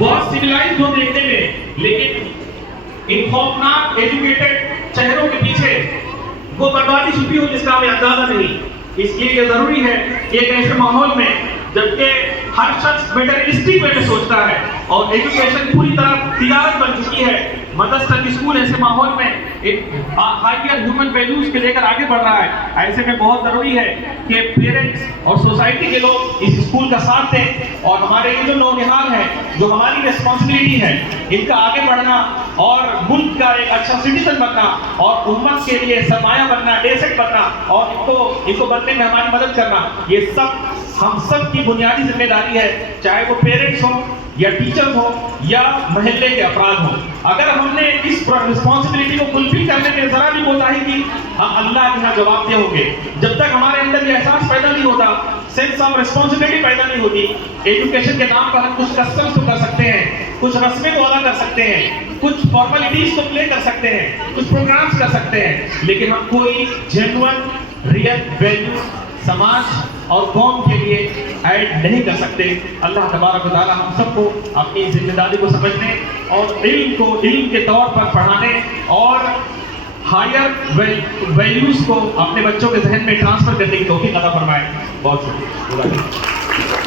بہت سویلائزڈ ہو دیکھنے میں، لیکن ان خوفناک ایجوکیٹڈ چہروں کے پیچھے وہ بربادی چھپی ہو جس کا ہمیں اندازہ نہیں. اس لیے یہ ضروری ہے کہ ایک ایسے ماحول میں جبکہ ہر شخص میٹریلسٹک وے میں سوچتا ہے اور ایجوکیشن پوری طرح تجارت بن چکی ہے، مدرسہ تک اسکول ایسے ماحول میں ہائر ہیومن ویلیوز کے لے کر آگے بڑھ رہا ہے. ایسے میں بہت ضروری ہے کہ پیرنٹس اور سوسائٹی کے لوگ اس اسکول کا ساتھ دیں اور ہمارے یہ جو نونہال ہیں، جو ہماری ریسپانسبلٹی ہے، ان کا آگے بڑھنا اور ملک کا ایک اچھا سٹیزن بننا اور امت کے لیے سرمایہ بننا، ایسٹ بننا اور ان کو بننے میں ہماری مدد کرنا، یہ سب ہم سب کی بنیادی ذمہ داری ہے، چاہے وہ پیرنٹس ہوں یا ٹیچرز ہوں یا محلے کے افراد ہوں. اگر ہم نے اس رسپانسبلٹی کو فلفل کرنے میں ذرا بھی کوتاہی کی، ہم اللہ کے یہاں جواب دہ ہوں گے. جب تک ہمارے اندر یہ احساس پیدا نہیں ہوتا، سینس آف رسپانسبلٹی پیدا نہیں ہوتی، ایجوکیشن کے نام پر ہم کچھ کسٹمز تو کر سکتے ہیں، کچھ رسمیں تو ادا کر سکتے ہیں، کچھ فارملٹیز تو پلے کر سکتے ہیں، کچھ پروگرامز کر سکتے ہیں، لیکن ہم کوئی جینوئن ریئل ویلیو سماج اور قوم کے لیے ایڈ نہیں کر سکتے. اللہ تبارک و تعالی ہم سب کو اپنی ذمہ داری کو سمجھنے اور علم کو علم کے طور پر پڑھانے اور ہائر ویلیوز کو اپنے بچوں کے ذہن میں ٹرانسفر کرنے کی توفیق عطا فرمائے. بہت شکریہ.